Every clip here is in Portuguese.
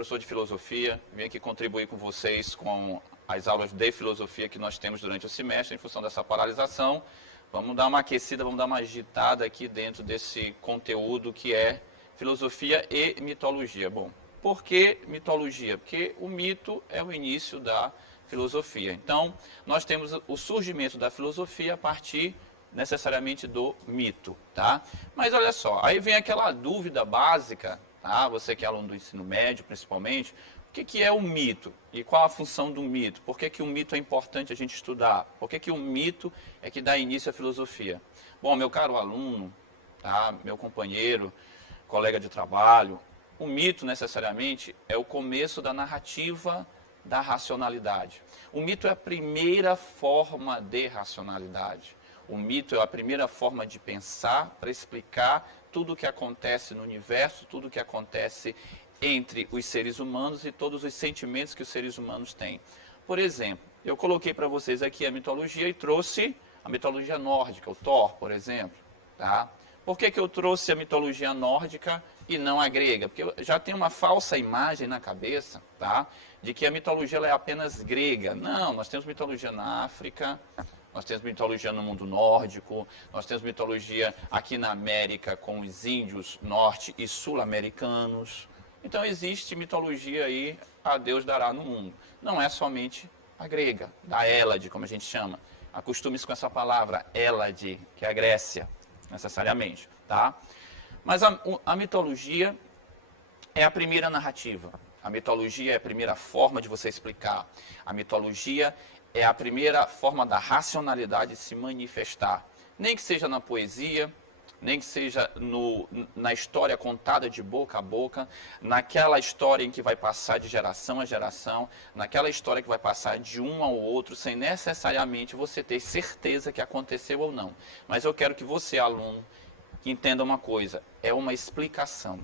professor de filosofia, vim aqui contribuir com vocês com as aulas de filosofia que nós temos durante o semestre, em função dessa paralisação. Vamos dar uma aquecida, vamos dar uma agitada aqui dentro desse conteúdo que é filosofia e mitologia. Bom, por que mitologia? Porque o mito é o início da filosofia. Então, nós temos o surgimento da filosofia a partir necessariamente do mito, tá? Mas olha só, aí vem aquela dúvida básica, tá? Você que é aluno do ensino médio, principalmente, o que é o mito? E qual a função do mito? Por que o mito é importante a gente estudar? Por que o mito é que dá início à filosofia? Bom, meu caro aluno, tá? Meu companheiro, colega de trabalho, o mito necessariamente é o começo da narrativa da racionalidade. O mito é a primeira forma de racionalidade. O mito é a primeira forma de pensar para explicar tudo o que acontece no universo, tudo o que acontece entre os seres humanos e todos os sentimentos que os seres humanos têm. Por exemplo, eu coloquei para vocês aqui a mitologia e trouxe a mitologia nórdica, o Thor, por exemplo. Tá? Por que eu trouxe a mitologia nórdica e não a grega? Porque eu já tenho uma falsa imagem na cabeça, tá? De que a mitologia ela é apenas grega. Não, nós temos mitologia na África, nós temos mitologia no mundo nórdico, nós temos mitologia aqui na América com os índios norte e sul-americanos. Então existe mitologia aí, a Deus dará no mundo. Não é somente a grega, da Hélade, como a gente chama. Acostume-se com essa palavra, Hélade, que é a Grécia, necessariamente, tá? Mas a mitologia é a primeira narrativa. A mitologia é a primeira forma de você explicar. A mitologia é a primeira forma da racionalidade se manifestar. Nem que seja na poesia, nem que seja na história contada de boca a boca, naquela história em que vai passar de geração a geração, naquela história que vai passar de um ao outro, sem necessariamente você ter certeza que aconteceu ou não. Mas eu quero que você, aluno, entenda uma coisa, é uma explicação.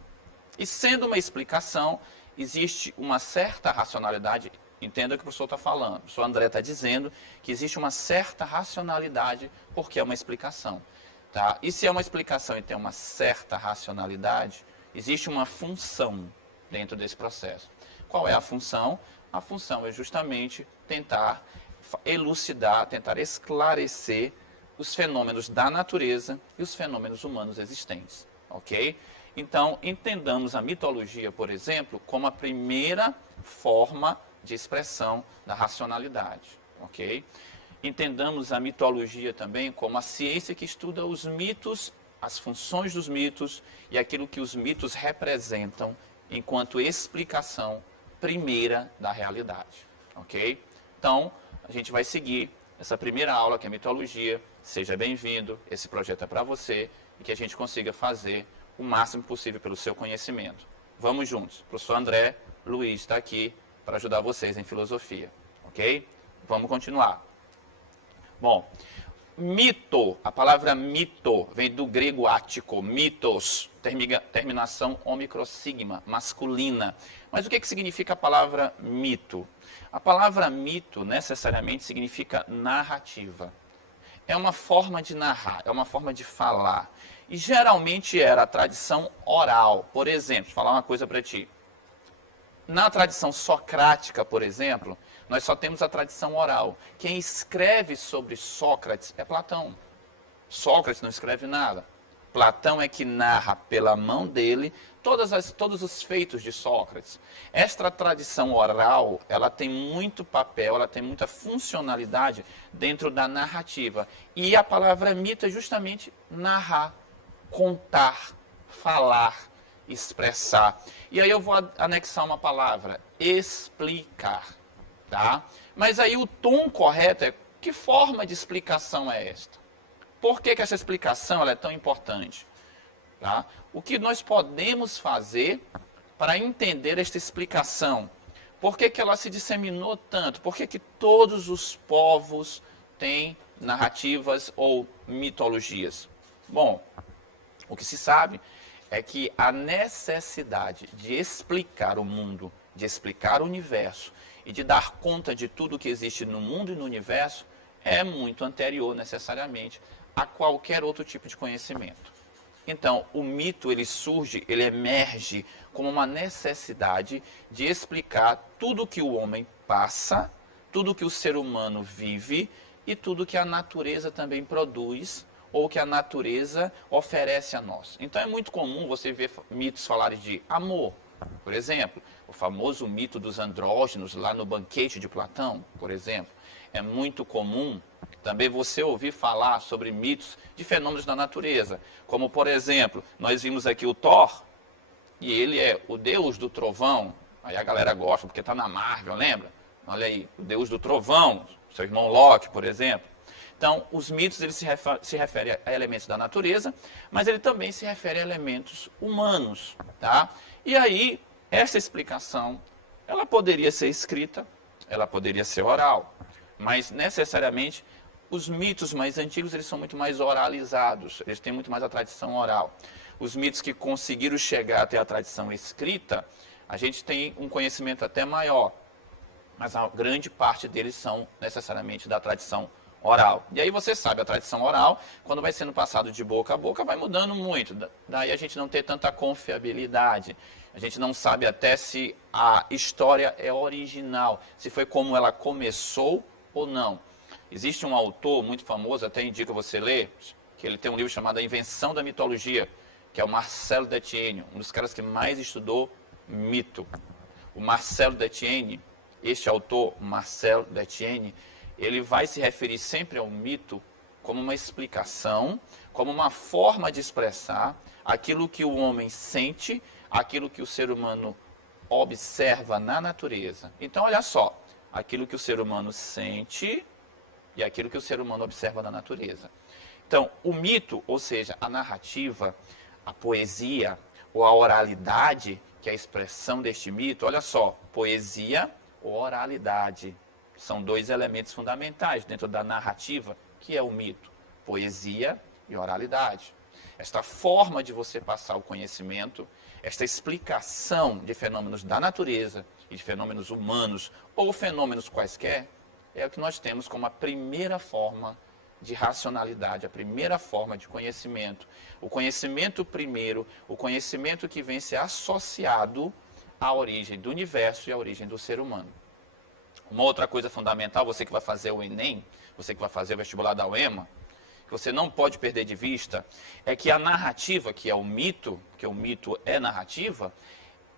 E sendo uma explicação, existe uma certa racionalidade. Entenda o que o professor está falando. O professor André está dizendo que existe uma certa racionalidade porque é uma explicação. Tá? E se é uma explicação e tem uma certa racionalidade, existe uma função dentro desse processo. Qual é a função? A função é justamente tentar elucidar, tentar esclarecer os fenômenos da natureza e os fenômenos humanos existentes. Ok? Então, entendamos a mitologia, por exemplo, como a primeira forma de expressão da racionalidade, ok? Entendamos a mitologia também como a ciência que estuda os mitos, as funções dos mitos e aquilo que os mitos representam enquanto explicação primeira da realidade, ok? Então, a gente vai seguir essa primeira aula que é mitologia. Seja bem-vindo, esse projeto é para você e que a gente consiga fazer o máximo possível pelo seu conhecimento. Vamos juntos. O professor André Luiz está aqui para ajudar vocês em filosofia, ok? Vamos continuar. Bom, mito, a palavra mito vem do grego ático, mitos, terminação omicrosigma, masculina. Mas o que significa a palavra mito? A palavra mito necessariamente significa narrativa. É uma forma de narrar, é uma forma de falar. E geralmente era a tradição oral. Por exemplo, vou falar uma coisa para ti. Na tradição socrática, por exemplo, nós só temos a tradição oral. Quem escreve sobre Sócrates é Platão. Sócrates não escreve nada. Platão é que narra pela mão dele todos os feitos de Sócrates. Esta tradição oral, ela tem muito papel, ela tem muita funcionalidade dentro da narrativa. E a palavra mito é justamente narrar, contar, falar, expressar. E aí eu vou anexar uma palavra, explicar, tá? Mas aí o tom correto é, que forma de explicação é esta? Por que essa explicação ela é tão importante? Tá? O que nós podemos fazer para entender esta explicação? Por que ela se disseminou tanto? Por que todos os povos têm narrativas ou mitologias? Bom, o que se sabe é que a necessidade de explicar o mundo, de explicar o universo e de dar conta de tudo que existe no mundo e no universo é muito anterior, necessariamente, a qualquer outro tipo de conhecimento. Então, o mito, ele surge, ele emerge como uma necessidade de explicar tudo que o homem passa, tudo que o ser humano vive e tudo que a natureza também produz ou que a natureza oferece a nós. Então, é muito comum você ver mitos falarem de amor, por exemplo, o famoso mito dos andrógenos lá no Banquete de Platão, por exemplo. É muito comum também você ouvir falar sobre mitos de fenômenos da natureza, como por exemplo, nós vimos aqui o Thor, e ele é o deus do trovão, aí a galera gosta porque está na Marvel, lembra? Olha aí, o deus do trovão, seu irmão Loki, por exemplo. Então, os mitos ele se referem a elementos da natureza, mas ele também se refere a elementos humanos, tá? E aí, essa explicação, ela poderia ser escrita, ela poderia ser oral, mas necessariamente os mitos mais antigos eles são muito mais oralizados, eles têm muito mais a tradição oral. Os mitos que conseguiram chegar até a tradição escrita, a gente tem um conhecimento até maior, mas a grande parte deles são necessariamente da tradição oral. E aí você sabe, a tradição oral, quando vai sendo passado de boca a boca, vai mudando muito. Daí a gente não tem tanta confiabilidade. A gente não sabe até se a história é original, se foi como ela começou ou não. Existe um autor muito famoso, até indico você ler, que ele tem um livro chamado A Invenção da Mitologia, que é o Marcel Detienne, um dos caras que mais estudou mito. O Marcel Detienne, este autor, Marcel Detienne, ele vai se referir sempre ao mito como uma explicação, como uma forma de expressar aquilo que o homem sente, aquilo que o ser humano observa na natureza. Então, olha só, aquilo que o ser humano sente e aquilo que o ser humano observa na natureza. Então, o mito, ou seja, a narrativa, a poesia ou a oralidade, que é a expressão deste mito, olha só, poesia ou oralidade. São dois elementos fundamentais dentro da narrativa, que é o mito, poesia e oralidade. Esta forma de você passar o conhecimento, esta explicação de fenômenos da natureza e de fenômenos humanos ou fenômenos quaisquer, é o que nós temos como a primeira forma de racionalidade, a primeira forma de conhecimento. O conhecimento primeiro, o conhecimento que vem ser associado à origem do universo e à origem do ser humano. Uma outra coisa fundamental, você que vai fazer o Enem, você que vai fazer o vestibular da UEMA, que você não pode perder de vista, é que a narrativa, que é o mito, que o mito é narrativa,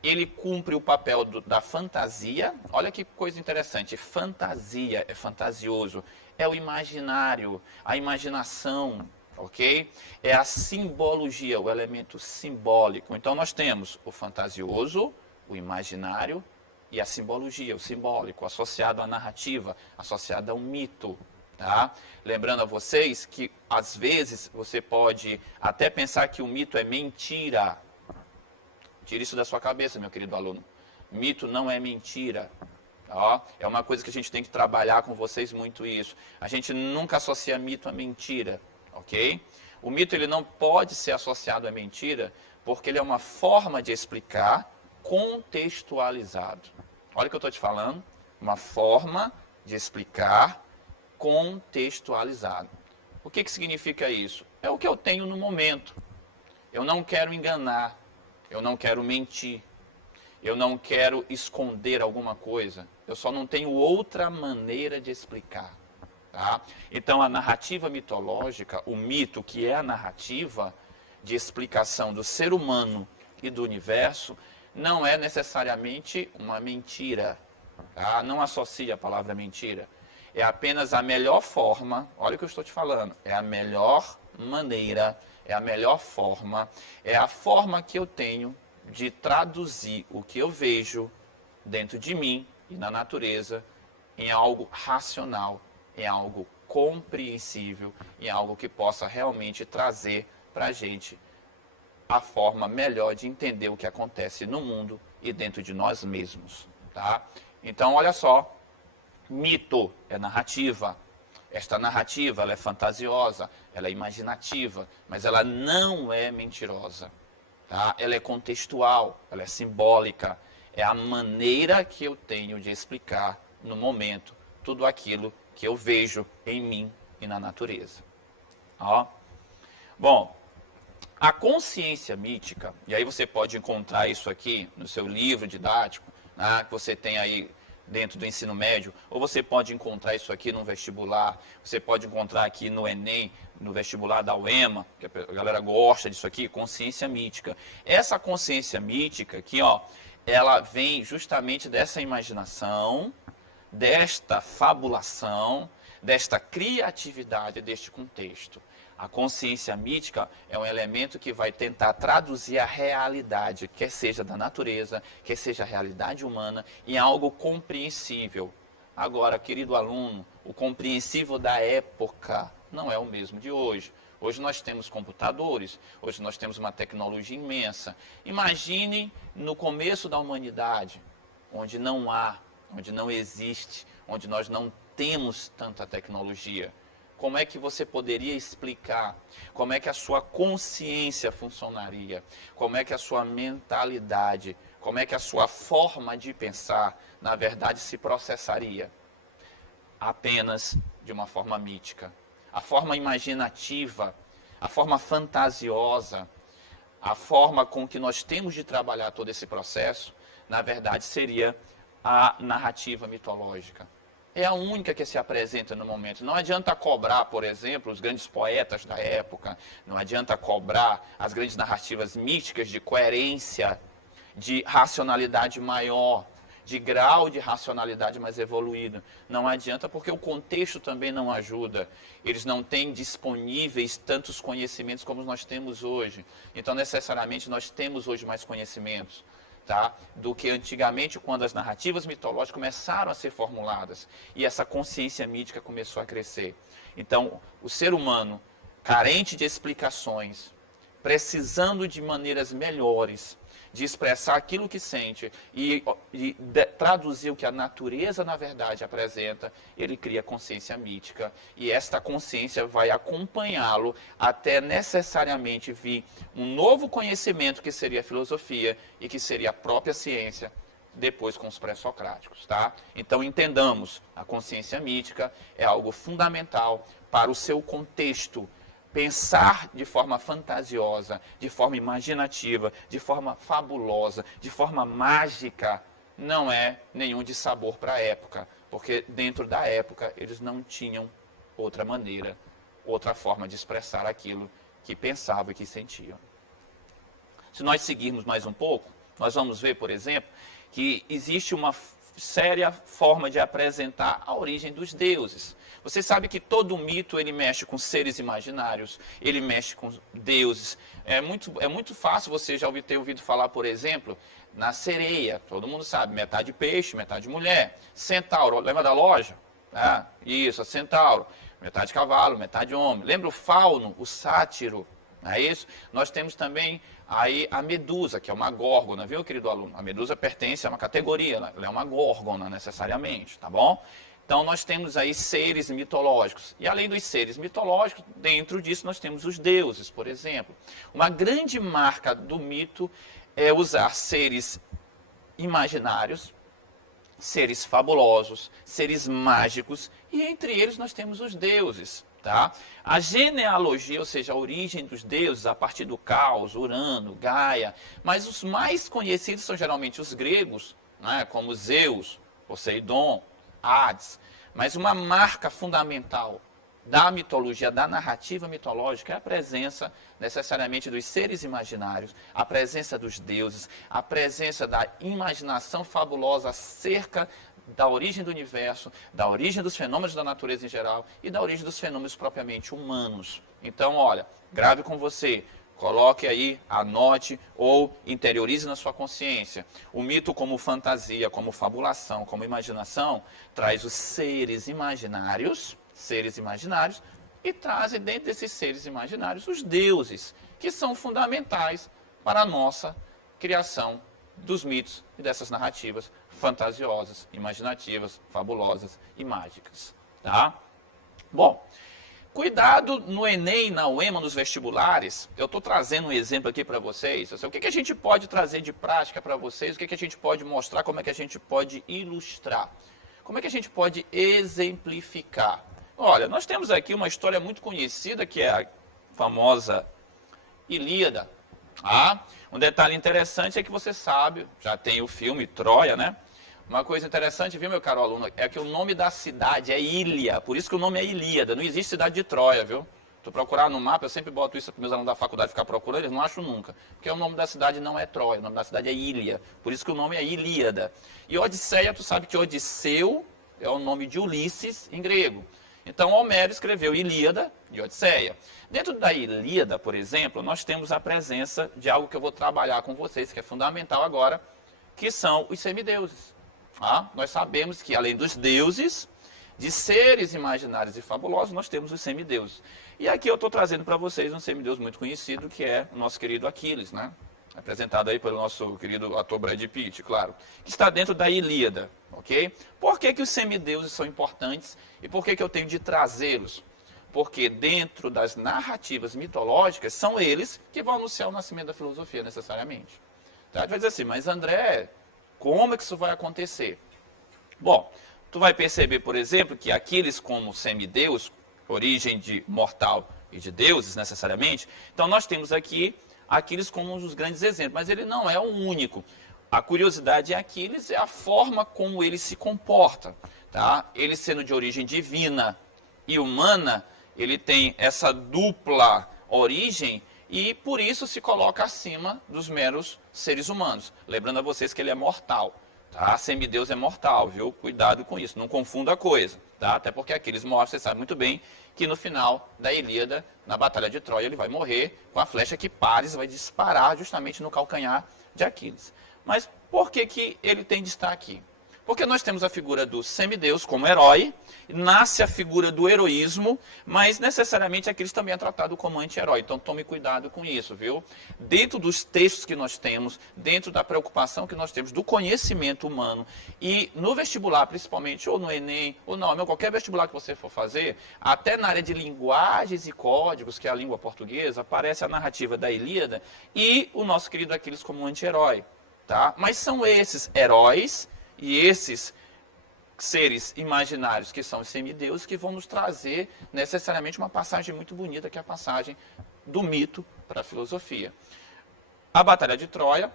ele cumpre o papel da fantasia. Olha que coisa interessante, fantasia, é fantasioso, é o imaginário, a imaginação, ok? É a simbologia, o elemento simbólico. Então nós temos o fantasioso, o imaginário, e a simbologia, o simbólico, associado à narrativa, associado ao mito. Tá? Lembrando a vocês que, às vezes, você pode até pensar que o mito é mentira. Tire isso da sua cabeça, meu querido aluno. Mito não é mentira. Tá? É uma coisa que a gente tem que trabalhar com vocês muito isso. A gente nunca associa mito a mentira, ok? O mito ele não pode ser associado a mentira porque ele é uma forma de explicar contextualizado. Olha o que eu estou te falando, uma forma de explicar contextualizado. O que significa isso? É o que eu tenho no momento. Eu não quero enganar, eu não quero mentir, eu não quero esconder alguma coisa, eu só não tenho outra maneira de explicar. Tá? Então a narrativa mitológica, o mito que é a narrativa de explicação do ser humano e do universo, não é necessariamente uma mentira. Tá? Não associe a palavra mentira. É apenas a melhor forma, olha o que eu estou te falando, é a melhor maneira, é a melhor forma, é a forma que eu tenho de traduzir o que eu vejo dentro de mim e na natureza em algo racional, em algo compreensível, em algo que possa realmente trazer para a gente a forma melhor de entender o que acontece no mundo e dentro de nós mesmos. Tá? Então, olha só, mito é narrativa. Esta narrativa ela é fantasiosa, ela é imaginativa, mas ela não é mentirosa. Tá? Ela é contextual, ela é simbólica. É a maneira que eu tenho de explicar no momento tudo aquilo que eu vejo em mim e na natureza. Ó. Bom, A consciência mítica, e aí você pode encontrar isso aqui no seu livro didático, né, que você tem aí dentro do ensino médio, ou você pode encontrar isso aqui no vestibular, você pode encontrar aqui no Enem, no vestibular da UEMA, que a galera gosta disso aqui, consciência mítica. Essa consciência mítica aqui, ó, ela vem justamente dessa imaginação, desta fabulação, desta criatividade, deste contexto. A consciência mítica é um elemento que vai tentar traduzir a realidade, quer seja da natureza, quer seja a realidade humana, em algo compreensível. Agora, querido aluno, o compreensível da época não é o mesmo de hoje. Hoje nós temos computadores, hoje nós temos uma tecnologia imensa. Imagine no começo da humanidade, onde não há, onde não existe, onde nós não temos tanta tecnologia. Como é que você poderia explicar? Como é que a sua consciência funcionaria? Como é que a sua mentalidade, como é que a sua forma de pensar, na verdade, se processaria? Apenas de uma forma mítica. A forma imaginativa, a forma fantasiosa, a forma com que nós temos de trabalhar todo esse processo, na verdade, seria a narrativa mitológica. É a única que se apresenta no momento. Não adianta cobrar, por exemplo, os grandes poetas da época, não adianta cobrar as grandes narrativas místicas de coerência, de racionalidade maior, de grau de racionalidade mais evoluído. Não adianta porque o contexto também não ajuda. Eles não têm disponíveis tantos conhecimentos como nós temos hoje. Então, necessariamente, nós temos hoje mais conhecimentos. Tá? Do que antigamente, quando as narrativas mitológicas começaram a ser formuladas e essa consciência mítica começou a crescer. Então, o ser humano, carente de explicações, precisando de maneiras melhores de expressar aquilo que sente e traduzir o que a natureza, na verdade, apresenta, ele cria consciência mítica. E esta consciência vai acompanhá-lo até necessariamente vir um novo conhecimento que seria a filosofia e que seria a própria ciência, depois com os pré-socráticos, tá? Então entendamos, a consciência mítica é algo fundamental para o seu contexto. Pensar de forma fantasiosa, de forma imaginativa, de forma fabulosa, de forma mágica, não é nenhum dissabor para a época, porque dentro da época eles não tinham outra maneira, outra forma de expressar aquilo que pensavam e que sentiam. Se nós seguirmos mais um pouco, nós vamos ver, por exemplo, que existe uma séria forma de apresentar a origem dos deuses. Você sabe que todo mito ele mexe com seres imaginários, ele mexe com deuses. É muito fácil você já ter ouvido falar, por exemplo, na sereia. Todo mundo sabe, metade peixe, metade mulher. Centauro, lembra da loja? Ah, isso, a centauro. Metade cavalo, metade homem. Lembra o fauno, o sátiro? Não é isso? Nós temos também aí a medusa, que é uma górgona, viu, querido aluno? A medusa pertence a uma categoria, ela é uma górgona necessariamente, tá bom? Então nós temos aí seres mitológicos. E além dos seres mitológicos, dentro disso nós temos os deuses, por exemplo. Uma grande marca do mito é usar seres imaginários, seres fabulosos, seres mágicos, e entre eles nós temos os deuses. Tá? A genealogia, ou seja, a origem dos deuses, a partir do caos, Urano, Gaia, mas os mais conhecidos são geralmente os gregos, né, como Zeus, Poseidon, Hades. Mas uma marca fundamental da mitologia, da narrativa mitológica, é a presença necessariamente dos seres imaginários, a presença dos deuses, a presença da imaginação fabulosa acerca da origem do universo, da origem dos fenômenos da natureza em geral e da origem dos fenômenos propriamente humanos. Então, olha, grave com você, coloque aí, anote ou interiorize na sua consciência. O mito como fantasia, como fabulação, como imaginação, traz os seres imaginários, e traz dentro desses seres imaginários os deuses, que são fundamentais para a nossa criação dos mitos e dessas narrativas fantasiosas, imaginativas, fabulosas e mágicas, tá? Bom, cuidado no Enem, na UEMA, nos vestibulares. Eu estou trazendo um exemplo aqui para vocês. O que a gente pode trazer de prática para vocês? O que a gente pode mostrar? Como é que a gente pode ilustrar? Como é que a gente pode exemplificar? Olha, nós temos aqui uma história muito conhecida, que é a famosa Ilíada. Ah, um detalhe interessante é que você sabe, já tem o filme Troia, né? Uma coisa interessante, viu, meu caro aluno, é que o nome da cidade é Ilha, por isso que o nome é Ilíada, não existe cidade de Troia, viu? Tu procurar no mapa, eu sempre boto isso para meus alunos da faculdade ficar procurando, eles não acham nunca, porque o nome da cidade não é Troia, o nome da cidade é Ilha, por isso que o nome é Ilíada. E Odisseia, tu sabe que Odisseu é o nome de Ulisses em grego. Então, Homero escreveu Ilíada e Odisseia. Dentro da Ilíada, por exemplo, nós temos a presença de algo que eu vou trabalhar com vocês, que é fundamental agora, que são os semideuses. Ah, nós sabemos que, além dos deuses, de seres imaginários e fabulosos, nós temos os semideuses. E aqui eu estou trazendo para vocês um semideus muito conhecido, que é o nosso querido Aquiles, né? Apresentado aí pelo nosso querido ator Brad Pitt, claro, que está dentro da Ilíada, ok? Por que os semideuses são importantes e por que eu tenho de trazê-los? Porque dentro das narrativas mitológicas, são eles que vão anunciar o nascimento da filosofia, necessariamente. Tá? Tu vai dizer assim, mas André, como é que isso vai acontecer? Bom, tu vai perceber, por exemplo, que Aquiles como semideus, origem de mortal e de deuses, necessariamente, então nós temos aqui Aquiles como um dos grandes exemplos, mas ele não é o único. A curiosidade de Aquiles é a forma como ele se comporta. Tá? Ele sendo de origem divina e humana, ele tem essa dupla origem e por isso se coloca acima dos meros seres humanos. Lembrando a vocês que ele é mortal. Tá? Semideus é mortal, viu? Cuidado com isso, não confunda a coisa. Tá? Até porque Aquiles morre, você sabe muito bem que no final da Ilíada, na Batalha de Troia, ele vai morrer com a flecha que Paris vai disparar justamente no calcanhar de Aquiles. Mas por que ele tem destaque? Porque nós temos a figura do semideus como herói, nasce a figura do heroísmo, mas necessariamente Aquiles também é tratado como anti-herói. Então tome cuidado com isso, viu? Dentro dos textos que nós temos, dentro da preocupação que nós temos do conhecimento humano, e no vestibular principalmente, ou no Enem, ou não, qualquer vestibular que você for fazer, até na área de linguagens e códigos, que é a língua portuguesa, aparece a narrativa da Ilíada e o nosso querido Aquiles como anti-herói. Tá? Mas são esses heróis e esses seres imaginários, que são os semideuses, que vão nos trazer necessariamente uma passagem muito bonita, que é a passagem do mito para a filosofia. A Batalha de Troia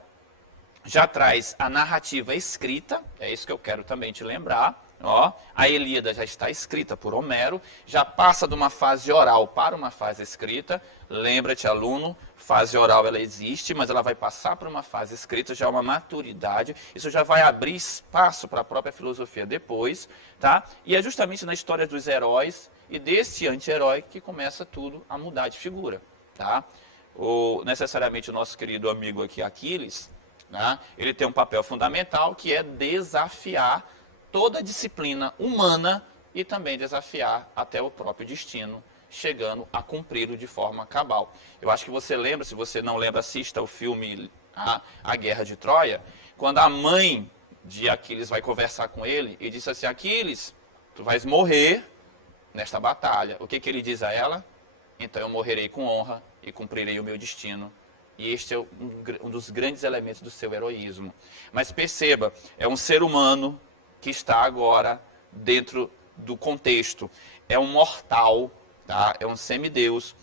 já traz a narrativa escrita, é isso que eu quero também te lembrar. Ó, a Ilíada já está escrita por Homero, já passa de uma fase oral para uma fase escrita. Lembra-te, aluno, fase oral ela existe, mas ela vai passar para uma fase escrita, já é uma maturidade. Isso já vai abrir espaço para a própria filosofia depois, tá? E é justamente na história dos heróis e desse anti-herói que começa tudo a mudar de figura, tá? Necessariamente o nosso querido amigo aqui, Aquiles, né? Ele tem um papel fundamental que é desafiar toda a disciplina humana e também desafiar até o próprio destino, chegando a cumpri-lo de forma cabal. Eu acho que você lembra, se você não lembra, assista o filme A Guerra de Troia, quando a mãe de Aquiles vai conversar com ele e diz assim, Aquiles, tu vais morrer nesta batalha. O que ele diz a ela? Então eu morrerei com honra e cumprirei o meu destino. E este é um dos grandes elementos do seu heroísmo. Mas perceba, é um ser humano que está agora dentro do contexto. É um mortal, tá? É um semideus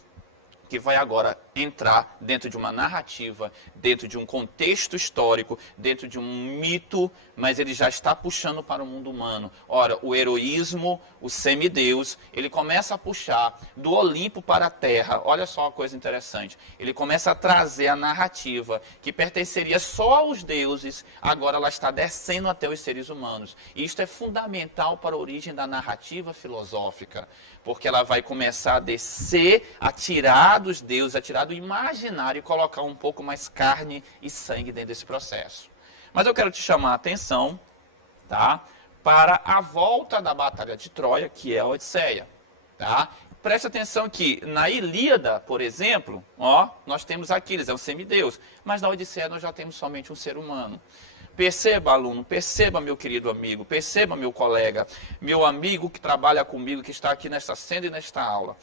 que vai agora entrar dentro de uma narrativa, dentro de um contexto histórico, dentro de um mito, mas ele já está puxando para o mundo humano. Ora, o heroísmo, o semideus, ele começa a puxar do Olimpo para a Terra. Olha só uma coisa interessante. Ele começa a trazer a narrativa que pertenceria só aos deuses, agora ela está descendo até os seres humanos. E isto é fundamental para a origem da narrativa filosófica, porque ela vai começar a descer, a tirar dos deuses, a tirar do imaginário e colocar um pouco mais carne e sangue dentro desse processo. Mas eu quero te chamar a atenção, tá, para a volta da Batalha de Troia, que é a Odisseia. Tá? Preste atenção que na Ilíada, por exemplo, ó, nós temos Aquiles, é um semideus, mas na Odisseia nós já temos somente um ser humano. Perceba, aluno, perceba, meu querido amigo, perceba, meu colega, meu amigo que trabalha comigo, que está aqui nesta senda e nesta aula.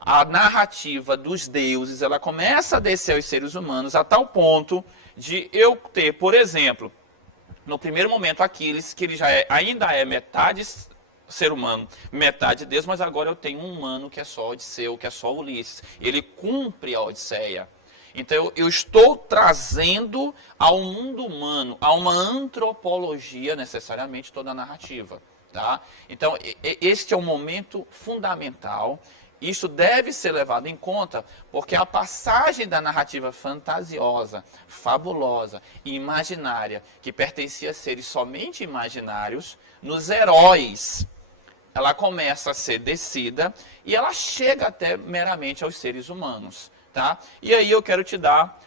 A narrativa dos deuses, ela começa a descer aos seres humanos a tal ponto de eu ter, por exemplo, no primeiro momento Aquiles, que ele já ainda é metade ser humano, metade Deus, mas agora eu tenho um humano que é só Odisseu, que é só Ulisses. Ele cumpre a Odisseia. Então, eu estou trazendo ao mundo humano, a uma antropologia, necessariamente, toda a narrativa. Tá? Então, este é um momento fundamental. Isso deve ser levado em conta, porque a passagem da narrativa fantasiosa, fabulosa e imaginária, que pertencia a seres somente imaginários, nos heróis, ela começa a ser descida e ela chega até meramente aos seres humanos. Tá? E aí eu quero te dar,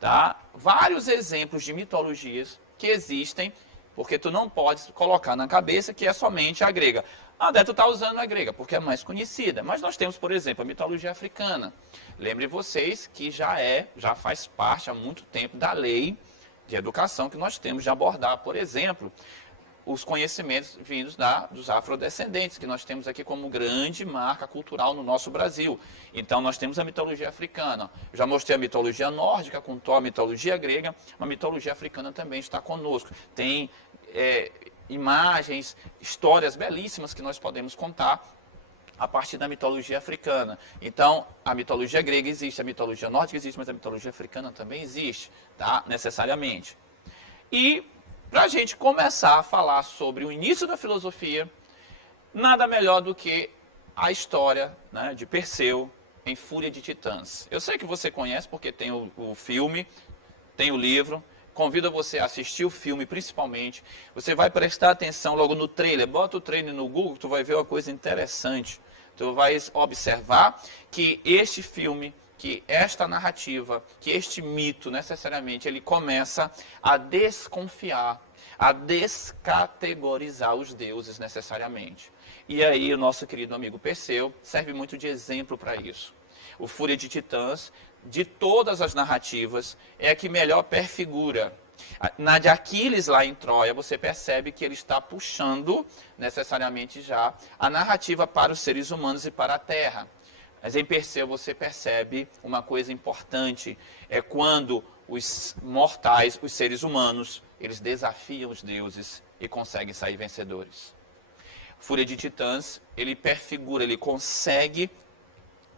tá, vários exemplos de mitologias que existem, porque tu não pode colocar na cabeça que é somente a grega. Ah, André, tu está usando a grega, porque é mais conhecida. Mas nós temos, por exemplo, a mitologia africana. Lembre vocês que já faz parte há muito tempo da lei de educação que nós temos de abordar, por exemplo, os conhecimentos vindos dos afrodescendentes, que nós temos aqui como grande marca cultural no nosso Brasil. Então, nós temos a mitologia africana. Eu já mostrei a mitologia nórdica, com a mitologia grega, a mitologia africana também está conosco. Tem imagens, histórias belíssimas que nós podemos contar a partir da mitologia africana. Então, a mitologia grega existe, a mitologia nórdica existe, mas a mitologia africana também existe, tá? Necessariamente. E para a gente começar a falar sobre o início da filosofia, nada melhor do que a história, né, de Perseu em Fúria de Titãs. Eu sei que você conhece porque tem o filme, tem o livro. Convido você a assistir o filme principalmente. Você vai prestar atenção logo no trailer. Bota o trailer no Google, tu vai ver uma coisa interessante. Tu vai observar que este filme, que esta narrativa, que este mito, necessariamente, ele começa a desconfiar, a descategorizar os deuses, necessariamente. E aí o nosso querido amigo Perseu serve muito de exemplo para isso. O Fúria de Titãs, de todas as narrativas, é a que melhor perfigura. Na de Aquiles, lá em Troia, você percebe que ele está puxando, necessariamente já, a narrativa para os seres humanos e para a Terra. Mas em Perseu você percebe uma coisa importante, é quando os mortais, os seres humanos, eles desafiam os deuses e conseguem sair vencedores. Fúria de Titãs, ele perfigura, ele consegue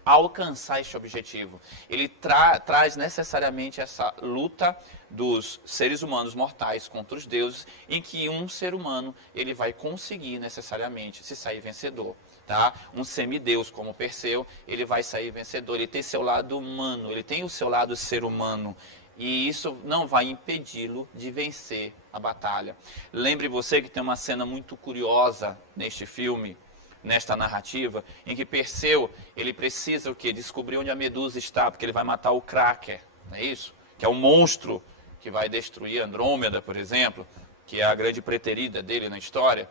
alcançar este objetivo. Ele traz necessariamente essa luta dos seres humanos mortais contra os deuses, em que um ser humano ele vai conseguir necessariamente se sair vencedor. Tá? Um semideus como Perseu, ele vai sair vencedor. Ele tem seu lado humano, ele tem o seu lado ser humano. E isso não vai impedi-lo de vencer a batalha. Lembre você que tem uma cena muito curiosa neste filme, nesta narrativa, em que Perseu, ele precisa o quê? Descobrir onde a Medusa está, porque ele vai matar o Cracker, não é isso? Que é o monstro que vai destruir Andrômeda, por exemplo, que é a grande preterida dele na história.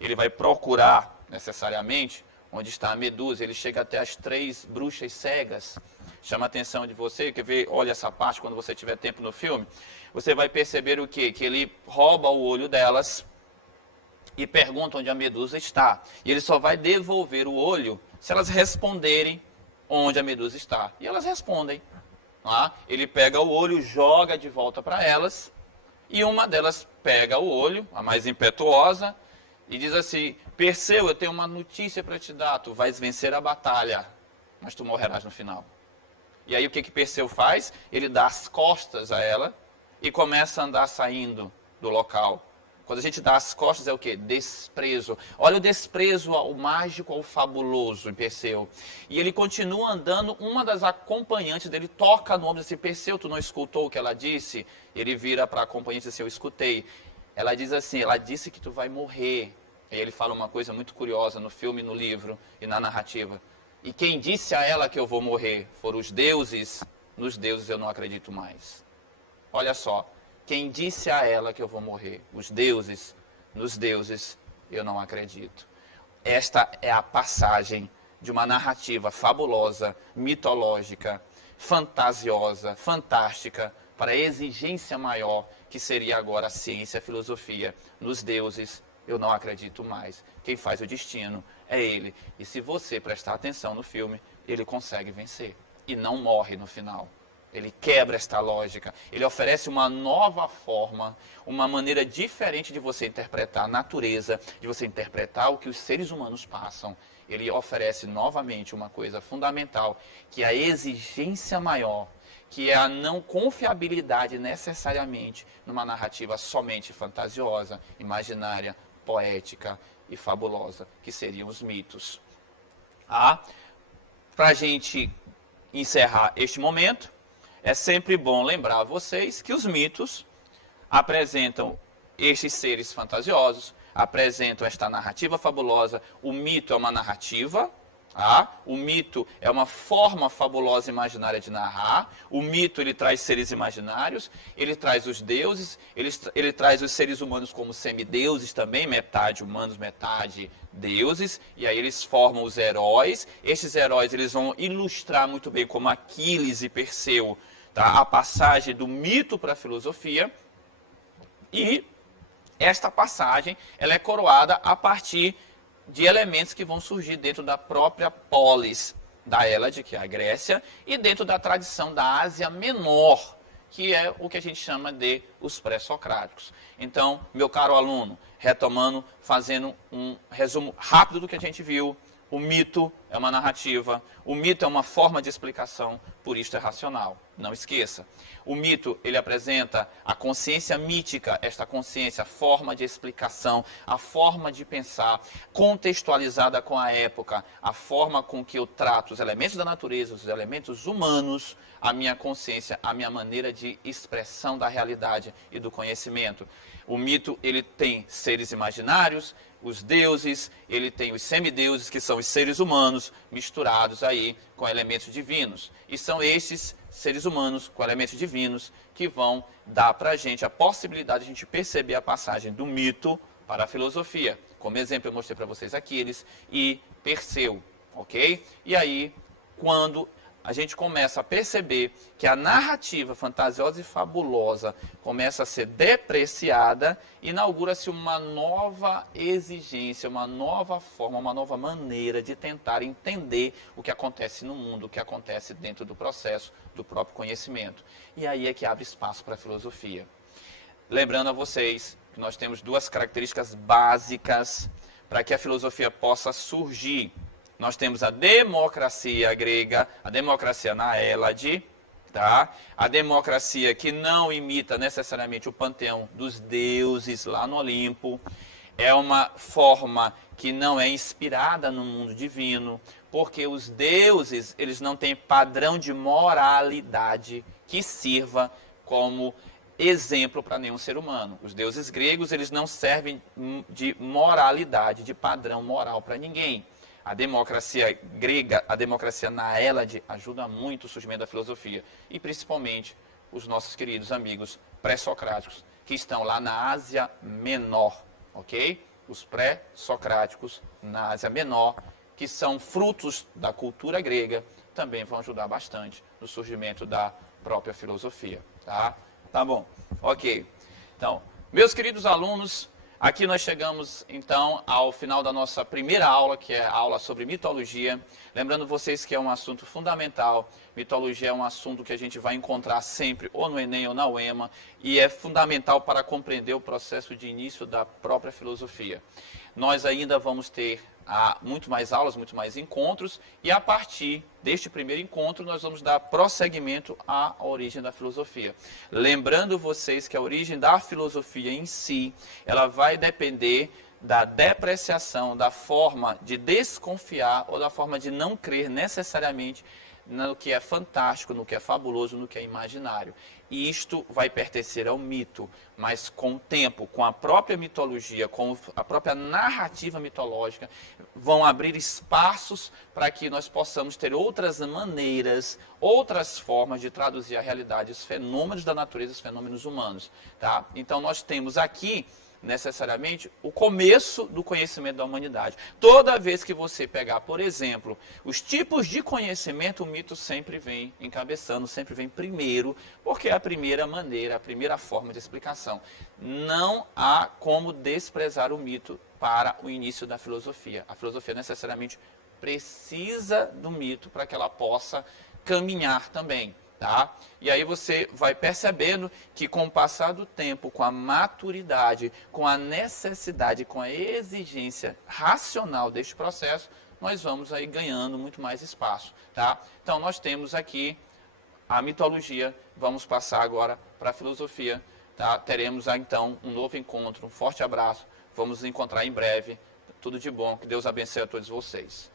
Ele vai procurar, necessariamente, onde está a Medusa. Ele chega até as 3 bruxas cegas. Chama a atenção de você, quer ver, olha essa parte quando você tiver tempo no filme. Você vai perceber o quê? Que ele rouba o olho delas e pergunta onde a Medusa está. E ele só vai devolver o olho se elas responderem onde a Medusa está. E elas respondem. Tá? Ele pega o olho, joga de volta para elas, e uma delas pega o olho, a mais impetuosa, e diz assim: Perseu, eu tenho uma notícia para te dar, tu vais vencer a batalha, mas tu morrerás no final. E aí o que Perseu faz? Ele dá as costas a ela e começa a andar saindo do local. Quando a gente dá as costas é o quê? Desprezo. Olha o desprezo ao mágico, ao fabuloso em Perseu. E ele continua andando, uma das acompanhantes dele toca no ombro e diz assim: Perseu, tu não escutou o que ela disse? Ele vira para a acompanhante e diz assim: eu escutei. Ela diz assim: ela disse que tu vai morrer. E ele fala uma coisa muito curiosa no filme, no livro e na narrativa. E quem disse a ela que eu vou morrer foram os deuses, nos deuses eu não acredito mais. Olha só. Quem disse a ela que eu vou morrer? Os deuses, nos deuses, eu não acredito. Esta é a passagem de uma narrativa fabulosa, mitológica, fantasiosa, fantástica, para a exigência maior, que seria agora a ciência, a filosofia. Nos deuses, eu não acredito mais. Quem faz o destino é ele. E se você prestar atenção no filme, ele consegue vencer. E não morre no final. Ele quebra esta lógica, ele oferece uma nova forma, uma maneira diferente de você interpretar a natureza, de você interpretar o que os seres humanos passam. Ele oferece novamente uma coisa fundamental, que é a exigência maior, que é a não confiabilidade necessariamente numa narrativa somente fantasiosa, imaginária, poética e fabulosa, que seriam os mitos. Para a gente encerrar este momento, é sempre bom lembrar a vocês que os mitos apresentam estes seres fantasiosos, apresentam esta narrativa fabulosa. O mito é uma narrativa, o mito é uma forma fabulosa imaginária de narrar. O mito, ele traz seres imaginários, ele traz os deuses, ele traz os seres humanos como semideuses também, metade humanos, metade deuses, e aí eles formam os heróis. Esses heróis, eles vão ilustrar muito bem, como Aquiles e Perseu, a passagem do mito para a filosofia. E esta passagem, ela é coroada a partir de elementos que vão surgir dentro da própria polis da Hélade, que é a Grécia, e dentro da tradição da Ásia Menor, que é o que a gente chama de os pré-socráticos. Então, meu caro aluno, retomando, fazendo um resumo rápido do que a gente viu, o mito é uma narrativa, o mito é uma forma de explicação, por isso é racional. Não esqueça. O mito, ele apresenta a consciência mítica, esta consciência, a forma de explicação, a forma de pensar, contextualizada com a época, a forma com que eu trato os elementos da natureza, os elementos humanos, a minha consciência, a minha maneira de expressão da realidade e do conhecimento. O mito, ele tem seres imaginários, os deuses, ele tem os semideuses, que são os seres humanos, misturados aí com elementos divinos. E são esses seres humanos com elementos divinos que vão dar para a gente a possibilidade de a gente perceber a passagem do mito para a filosofia. Como exemplo, eu mostrei para vocês Aquiles e Perseu, ok? E aí, quando a gente começa a perceber que a narrativa fantasiosa e fabulosa começa a ser depreciada, inaugura-se uma nova exigência, uma nova forma, uma nova maneira de tentar entender o que acontece no mundo, o que acontece dentro do processo do próprio conhecimento. E aí é que abre espaço para a filosofia. Lembrando a vocês que nós temos duas características básicas para que a filosofia possa surgir. Nós temos a democracia grega, a democracia na Hélade, tá? A democracia que não imita necessariamente o panteão dos deuses lá no Olimpo. É uma forma que não é inspirada no mundo divino, porque os deuses, eles não têm padrão de moralidade que sirva como exemplo para nenhum ser humano. Os deuses gregos, eles não servem de moralidade, de padrão moral para ninguém. A democracia grega, a democracia na Hélade, ajuda muito o surgimento da filosofia. E principalmente os nossos queridos amigos pré-socráticos, que estão lá na Ásia Menor, ok? Os pré-socráticos na Ásia Menor, que são frutos da cultura grega, também vão ajudar bastante no surgimento da própria filosofia, tá? Tá bom, ok. Então, meus queridos alunos, aqui nós chegamos, então, ao final da nossa primeira aula, que é a aula sobre mitologia. Lembrando vocês que é um assunto fundamental. Mitologia é um assunto que a gente vai encontrar sempre, ou no Enem ou na UEMA, e é fundamental para compreender o processo de início da própria filosofia. Nós ainda vamos ter muito mais aulas, muito mais encontros, e a partir deste primeiro encontro nós vamos dar prosseguimento à origem da filosofia. Lembrando vocês que a origem da filosofia em si, ela vai depender da depreciação, da forma de desconfiar ou da forma de não crer necessariamente no que é fantástico, no que é fabuloso, no que é imaginário. E isto vai pertencer ao mito, mas com o tempo, com a própria mitologia, com a própria narrativa mitológica, vão abrir espaços para que nós possamos ter outras maneiras, outras formas de traduzir a realidade, os fenômenos da natureza, os fenômenos humanos. Tá? Então nós temos aqui necessariamente o começo do conhecimento da humanidade. Toda vez que você pegar, por exemplo, os tipos de conhecimento, o mito sempre vem encabeçando, sempre vem primeiro, porque é a primeira maneira, a primeira forma de explicação. Não há como desprezar o mito para o início da filosofia. A filosofia necessariamente precisa do mito para que ela possa caminhar também. Tá? E aí você vai percebendo que com o passar do tempo, com a maturidade, com a necessidade, com a exigência racional deste processo, nós vamos aí ganhando muito mais espaço. Tá? Então nós temos aqui a mitologia, vamos passar agora para a filosofia. Tá? Teremos então um novo encontro, um forte abraço, vamos nos encontrar em breve. Tudo de bom, que Deus abençoe a todos vocês.